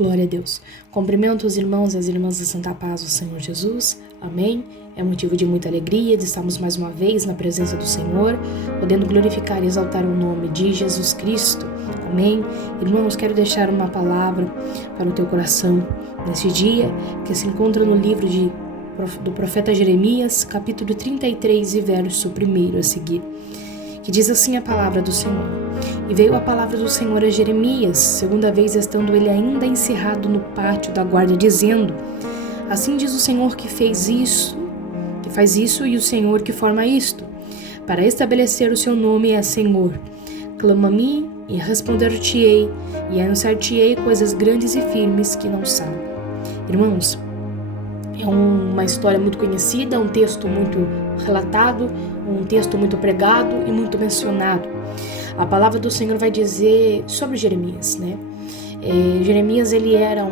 Glória a Deus. Cumprimento os irmãos e as irmãs da Santa Paz do Senhor Jesus. Amém. É motivo de muita alegria de estarmos mais uma vez na presença do Senhor, podendo glorificar e exaltar o nome de Jesus Cristo. Amém. Irmãos, quero deixar uma palavra para o teu coração neste dia, que se encontra no livro do profeta Jeremias, capítulo 33 e verso 1 a seguir, que diz assim a palavra do Senhor. E veio a palavra do Senhor a Jeremias, segunda vez estando ele ainda encerrado no pátio da guarda, dizendo: assim diz o Senhor que faz isso, e o Senhor que forma isto. Para estabelecer o seu nome é Senhor. Clama a mim e responder-te-ei, e anunciar-te-ei coisas grandes e firmes que não sabe. Irmãos, é uma história muito conhecida, um texto muito relatado, um texto muito pregado e muito mencionado. A palavra do Senhor vai dizer sobre Jeremias, né? Jeremias, ele era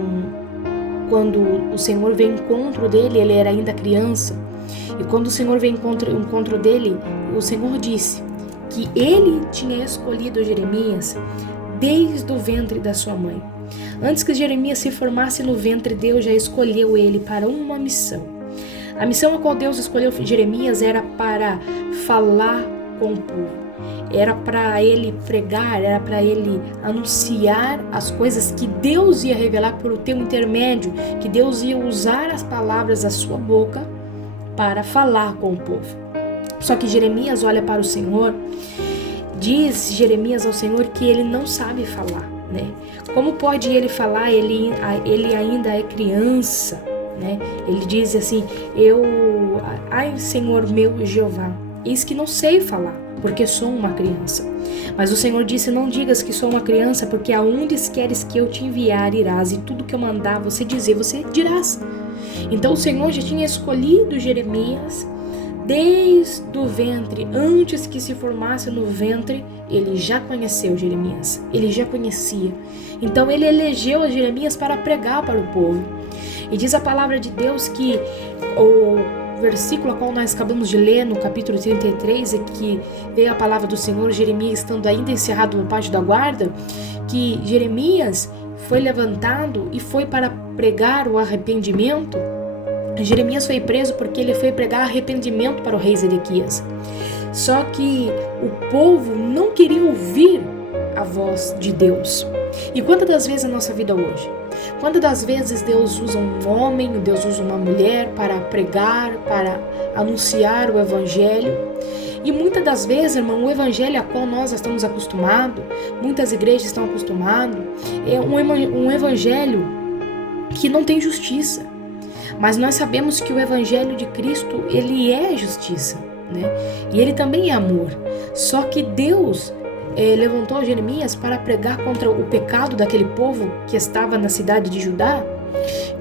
quando o Senhor veio ao encontro dele, ele era ainda criança. E quando o Senhor veio ao encontro dele, o Senhor disse que ele tinha escolhido Jeremias desde o ventre da sua mãe. Antes que Jeremias se formasse no ventre, Deus já escolheu ele para uma missão. A missão a qual Deus escolheu Jeremias era para falar com o povo. Era para ele pregar, era para ele anunciar as coisas que Deus ia revelar por teu intermédio, que Deus ia usar as palavras da sua boca para falar com o povo. Só que Jeremias olha para o Senhor, diz Jeremias ao Senhor que ele não sabe falar, né? Como pode ele falar? Ele ainda é criança, né? Ele diz assim: ai Senhor meu Jeová, eis que não sei falar, porque sou uma criança. Mas o Senhor disse: não digas que sou uma criança, porque aonde queres que eu te enviar irás, e tudo que eu mandar você dizer, você dirás. Então o Senhor já tinha escolhido Jeremias desde o ventre. Antes que se formasse no ventre, ele já conheceu Jeremias, ele já conhecia. Então ele elegeu Jeremias para pregar para o povo. E diz a palavra de Deus que o versículo a qual nós acabamos de ler no capítulo 33 é que veio a palavra do Senhor, Jeremias estando ainda encerrado no pátio da guarda, que Jeremias foi levantado e foi para pregar o arrependimento. Jeremias foi preso porque ele foi pregar arrependimento para o rei Zedequias. Só que o povo não queria ouvir a voz de Deus. E quantas das vezes na nossa vida hoje? Quantas das vezes Deus usa um homem, Deus usa uma mulher para pregar, para anunciar o evangelho? E muitas das vezes, irmão, o evangelho a qual nós estamos acostumados, muitas igrejas estão acostumadas, é um evangelho que não tem justiça. Mas nós sabemos que o evangelho de Cristo, ele é justiça, né? E ele também é amor. Só que Deus levantou Jeremias para pregar contra o pecado daquele povo que estava na cidade de Judá,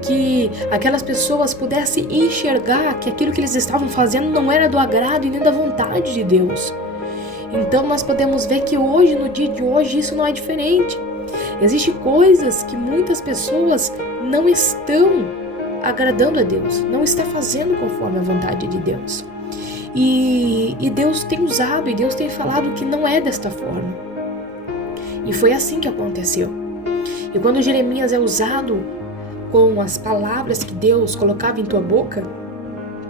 que aquelas pessoas pudessem enxergar que aquilo que eles estavam fazendo não era do agrado e nem da vontade de Deus. Então nós podemos ver que hoje, no dia de hoje, isso não é diferente. Existem coisas que muitas pessoas não estão agradando a Deus, não está fazendo conforme a vontade de Deus. E Deus tem usado, e Deus tem falado que não é desta forma. E foi assim que aconteceu. E quando Jeremias é usado com as palavras que Deus colocava em tua boca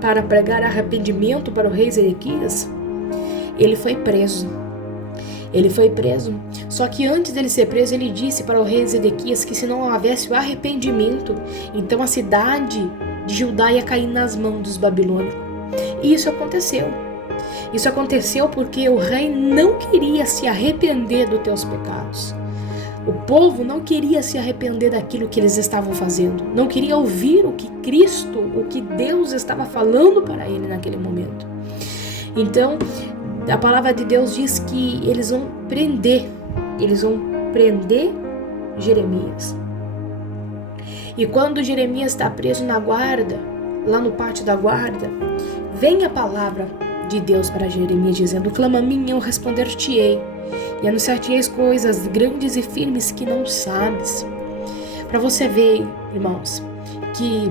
para pregar arrependimento para o rei Zedequias, ele foi preso. Ele foi preso. Só que antes dele ser preso, ele disse para o rei Zedequias que se não houvesse o arrependimento, então a cidade de Judá ia cair nas mãos dos babilônicos. E isso aconteceu. Isso aconteceu porque o rei não queria se arrepender dos teus pecados. O povo não queria se arrepender daquilo que eles estavam fazendo. Não queria ouvir o que Cristo, o que Deus estava falando para ele naquele momento. Então, a palavra de Deus diz que eles vão prender Jeremias. E quando Jeremias está preso na guarda, lá no pátio da guarda, vem a palavra de Deus para Jeremias dizendo: clama a mim e eu responder-te-ei, e anunciar-te-eis coisas grandes e firmes que não sabes. Para você ver, irmãos, que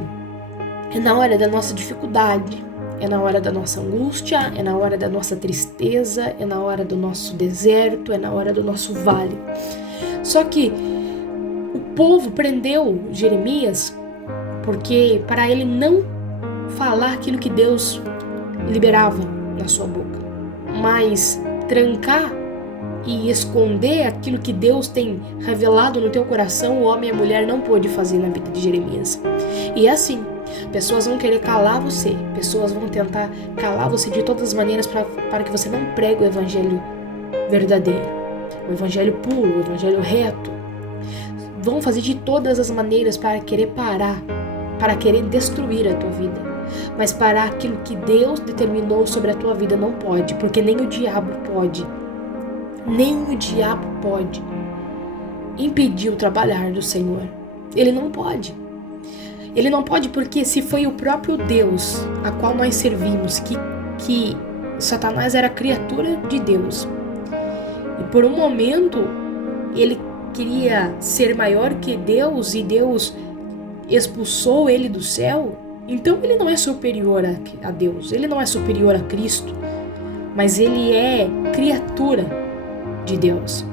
é na hora da nossa dificuldade, é na hora da nossa angústia, é na hora da nossa tristeza, é na hora do nosso deserto, é na hora do nosso vale. Só que o povo prendeu Jeremias porque para ele não falar aquilo que Deus liberava na sua boca, mas trancar e esconder aquilo que Deus tem revelado no teu coração, o homem e a mulher não pôde fazer na vida de Jeremias. E é assim, pessoas vão querer calar você, pessoas vão tentar calar você de todas as maneiras para que você não pregue o evangelho verdadeiro, o evangelho puro, o evangelho reto. Vão fazer de todas as maneiras para querer parar, para querer destruir a tua vida. Mas parar aquilo que Deus determinou sobre a tua vida não pode, porque nem o diabo pode. Nem o diabo pode impedir o trabalhar do Senhor. Ele não pode. Ele não pode porque se foi o próprio Deus a qual nós servimos, que Satanás era criatura de Deus. E por um momento ele queria ser maior que Deus e Deus expulsou ele do céu. Então ele não é superior a Deus, ele não é superior a Cristo, mas ele é criatura de Deus.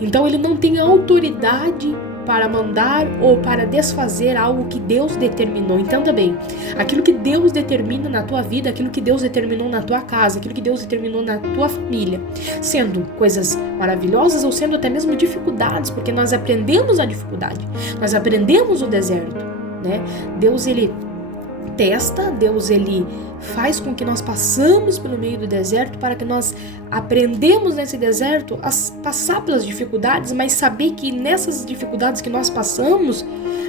Então ele não tem autoridade para mandar ou para desfazer algo que Deus determinou. Então também, aquilo que Deus determina na tua vida, aquilo que Deus determinou na tua casa, aquilo que Deus determinou na tua família, sendo coisas maravilhosas ou sendo até mesmo dificuldades, porque nós aprendemos a dificuldade, nós aprendemos o deserto, né? Deus ele testa, Deus ele faz com que nós passamos pelo meio do deserto para que nós aprendemos nesse deserto a passar pelas dificuldades, mas saber que nessas dificuldades que nós passamos,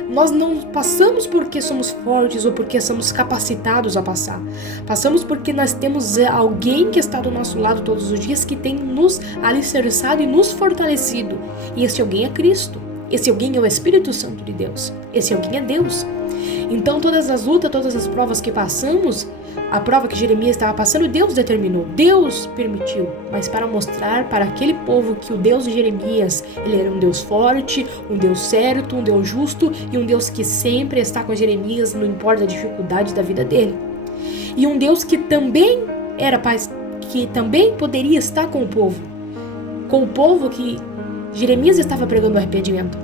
nós não passamos porque somos fortes ou porque somos capacitados a passar. Passamos porque nós temos alguém que está do nosso lado todos os dias, que tem nos alicerçado e nos fortalecido. E esse alguém é Cristo. Esse alguém é o Espírito Santo de Deus. Esse alguém é Deus. Então todas as lutas, todas as provas que passamos, a prova que Jeremias estava passando, Deus determinou, Deus permitiu, mas para mostrar para aquele povo que o Deus de Jeremias, ele era um Deus forte, um Deus certo, um Deus justo e um Deus que sempre está com Jeremias, não importa a dificuldade da vida dele. E um Deus que também era paz, que também poderia estar com o povo que Jeremias estava pregando o arrependimento.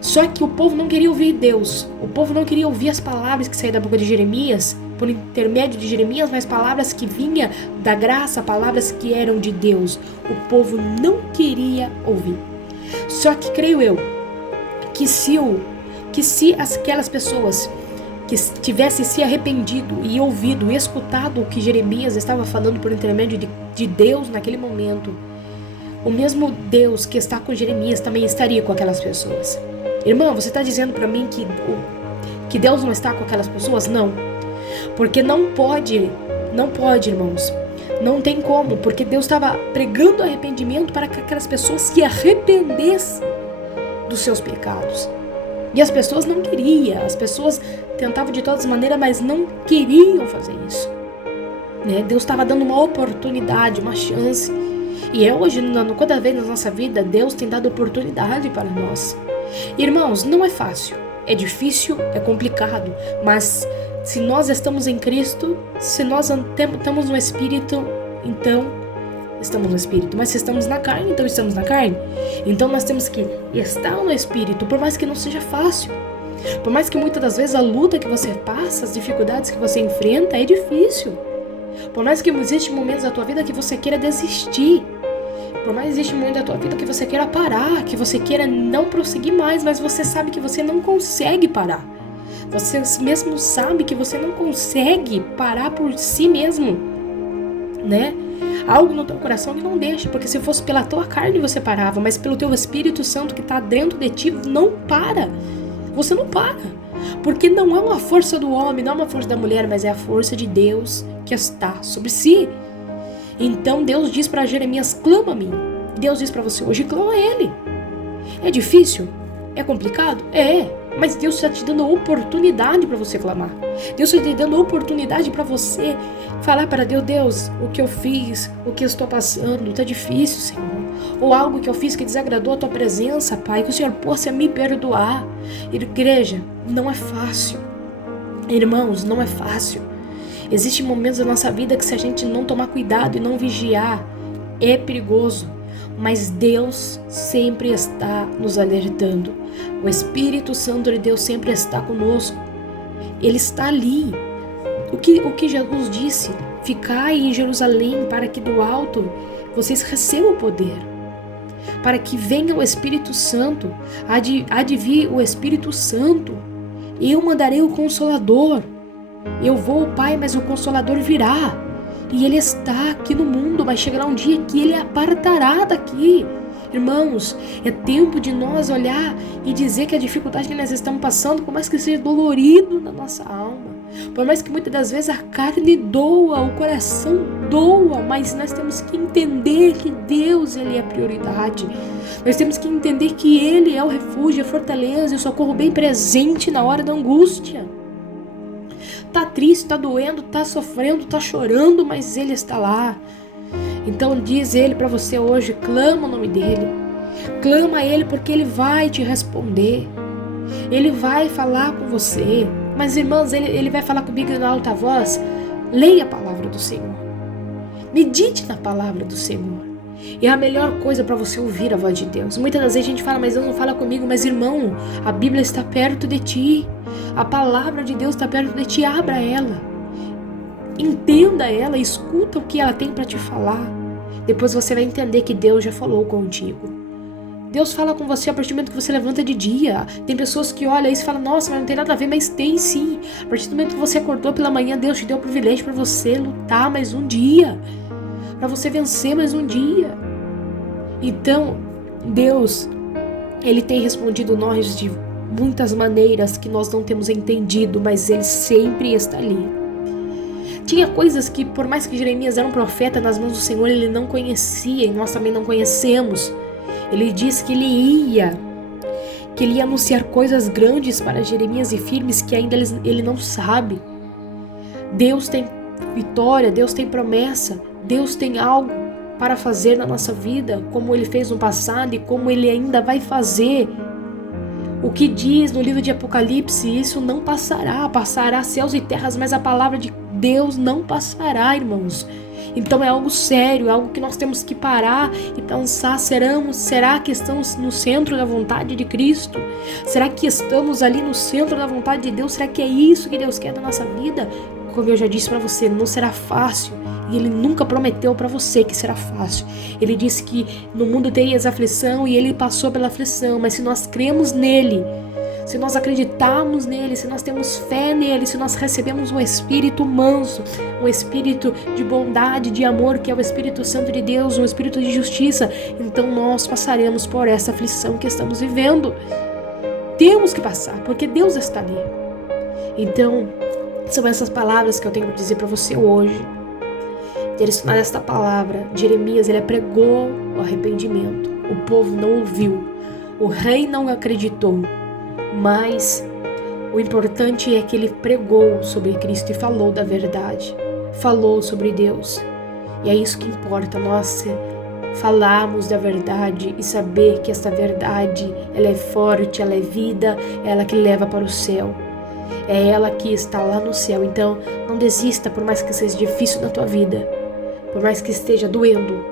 Só que o povo não queria ouvir Deus, o povo não queria ouvir as palavras que saíam da boca de Jeremias, por intermédio de Jeremias, mas palavras que vinham da graça, palavras que eram de Deus. O povo não queria ouvir. Só que creio eu, que se aquelas pessoas que tivessem se arrependido e ouvido e escutado o que Jeremias estava falando por intermédio de Deus naquele momento, o mesmo Deus que está com Jeremias também estaria com aquelas pessoas. Irmão, você está dizendo para mim que Deus não está com aquelas pessoas? Não. Porque não pode, irmãos. Não tem como, porque Deus estava pregando arrependimento para que aquelas pessoas se arrependessem dos seus pecados. E as pessoas não queriam, as pessoas tentavam de todas as maneiras, mas não queriam fazer isso. Né? Deus estava dando uma oportunidade, uma chance. E hoje, cada vez na nossa vida, Deus tem dado oportunidade para nós. Irmãos, não é fácil, é difícil, é complicado, mas se nós estamos em Cristo, se nós estamos no Espírito, então estamos no Espírito. Mas se estamos na carne, então estamos na carne. Então nós temos que estar no Espírito, por mais que não seja fácil. Por mais que muitas das vezes a luta que você passa, as dificuldades que você enfrenta é difícil. Por mais que existem momentos da tua vida que você queira desistir. Por mais que existe um momento da tua vida que você queira parar, que você queira não prosseguir mais, mas você sabe que você não consegue parar. Você mesmo sabe que você não consegue parar por si mesmo, né? Algo no teu coração que não deixa, porque se fosse pela tua carne você parava, mas pelo teu Espírito Santo que está dentro de ti, não para. Você não para, porque não é uma força do homem, não é uma força da mulher, mas é a força de Deus que está sobre si. Então Deus diz para Jeremias, clama a mim. Deus diz para você hoje, clama a Ele. É difícil? É complicado? É. Mas Deus está te dando a oportunidade para você clamar. Deus está te dando a oportunidade para você falar para Deus, Deus, o que eu fiz, o que eu estou passando, está difícil, Senhor. Ou algo que eu fiz que desagradou a tua presença, Pai, que o Senhor possa me perdoar. Igreja, não é fácil. Irmãos, não é fácil. Existem momentos da nossa vida que se a gente não tomar cuidado e não vigiar, é perigoso. mas Deus sempre está nos alertando. O Espírito Santo de Deus sempre está conosco. Ele está ali. O que Jesus disse? Ficai em Jerusalém para que do alto vocês recebam o poder. Para que venha o Espírito Santo. Há de vir o Espírito Santo. Eu mandarei o Consolador. Eu vou ao Pai, mas o Consolador virá. E Ele está aqui no mundo, mas chegará um dia que Ele apartará daqui. Irmãos, é tempo de nós olhar e dizer que a dificuldade que nós estamos passando, por mais que seja dolorido na nossa alma, por mais que muitas das vezes a carne doa, o coração doa, mas nós temos que entender que Deus, Ele é a prioridade. Nós temos que entender que Ele é o refúgio, a fortaleza e o socorro bem presente na hora da angústia. Tá triste, tá doendo, tá sofrendo, tá chorando, mas Ele está lá. Então diz Ele para você hoje, clama o nome dEle. Clama a Ele porque Ele vai te responder. Ele vai falar com você. Mas irmãos, Ele vai falar comigo na alta voz. Leia a palavra do Senhor. Medite na palavra do Senhor. É a melhor coisa para você ouvir a voz de Deus. Muitas das vezes a gente fala, mas Deus não fala comigo. Mas irmão, a Bíblia está perto de ti. A palavra de Deus está perto de ti. Abra ela. Entenda ela, escuta o que ela tem para te falar. Depois você vai entender que Deus já falou contigo. Deus fala com você a partir do momento que você levanta de dia. Tem pessoas que olham isso e falam, nossa, mas não tem nada a ver, mas tem sim. A partir do momento que você acordou pela manhã, Deus te deu o privilégio para você lutar mais um dia. Para você vencer mais um dia. Então, Deus, Ele tem respondido nós de muitas maneiras que nós não temos entendido, mas Ele sempre está ali. Tinha coisas que, por mais que Jeremias era um profeta nas mãos do Senhor, ele não conhecia, e nós também não conhecemos. Ele disse que ele ia anunciar coisas grandes para Jeremias e firmes que ainda ele não sabe. Deus tem vitória, Deus tem promessa, Deus tem algo para fazer na nossa vida, como Ele fez no passado e como Ele ainda vai fazer. O que diz no livro de Apocalipse, isso não passará, passará céus e terras, mas a palavra de Deus não passará, irmãos. Então é algo sério, é algo que nós temos que parar e pensar, será que estamos no centro da vontade de Cristo? Será que estamos ali no centro da vontade de Deus? Será que é isso que Deus quer da nossa vida? Como eu já disse para você, não será fácil. E Ele nunca prometeu para você que será fácil. Ele disse que no mundo terias aflição e Ele passou pela aflição. Mas se nós cremos nele, se nós acreditarmos nele, se nós temos fé nele, se nós recebemos um espírito manso, um espírito de bondade, de amor, que é o Espírito Santo de Deus, um espírito de justiça, então nós passaremos por essa aflição que estamos vivendo. Temos que passar, porque Deus está ali. Então, são essas palavras que eu tenho que dizer para você hoje. Direcionar esta palavra, Jeremias, ele pregou o arrependimento. O povo não ouviu, o rei não acreditou. Mas o importante é que ele pregou sobre Cristo e falou da verdade, falou sobre Deus. E é isso que importa, nós falarmos da verdade e saber que essa verdade, ela é forte, ela é vida, é ela que leva para o céu. É ela que está lá no céu. Então não desista, por mais que seja difícil na tua vida, por mais que esteja doendo,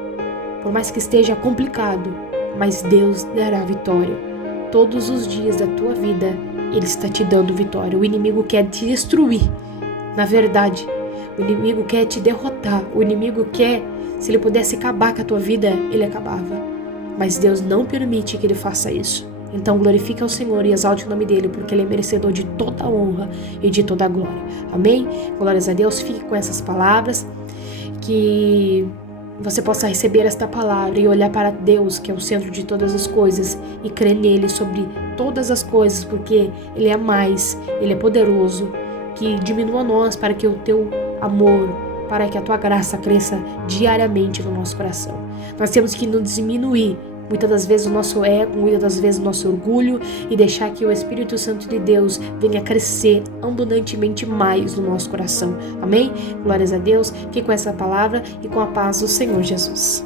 por mais que esteja complicado, mas Deus dará vitória. Todos os dias da tua vida, Ele está te dando vitória. O inimigo quer te destruir. Na verdade, o inimigo quer te derrotar. O inimigo quer, se ele pudesse acabar com a tua vida, ele acabava. Mas Deus não permite que ele faça isso. Então glorifique ao Senhor e exalte o nome dele, porque Ele é merecedor de toda a honra e de toda a glória. Amém? Glórias a Deus. Fique com essas palavras. Que você possa receber esta palavra e olhar para Deus, que é o centro de todas as coisas, e crer nele sobre todas as coisas, porque Ele é mais, Ele é poderoso, que diminua nós para que o teu amor, para que a tua graça cresça diariamente no nosso coração. Nós temos que nos diminuir, muitas das vezes o nosso ego, muitas das vezes o nosso orgulho, e deixar que o Espírito Santo de Deus venha crescer abundantemente mais no nosso coração. Amém? Glórias a Deus. Fique com essa palavra e com a paz do Senhor Jesus.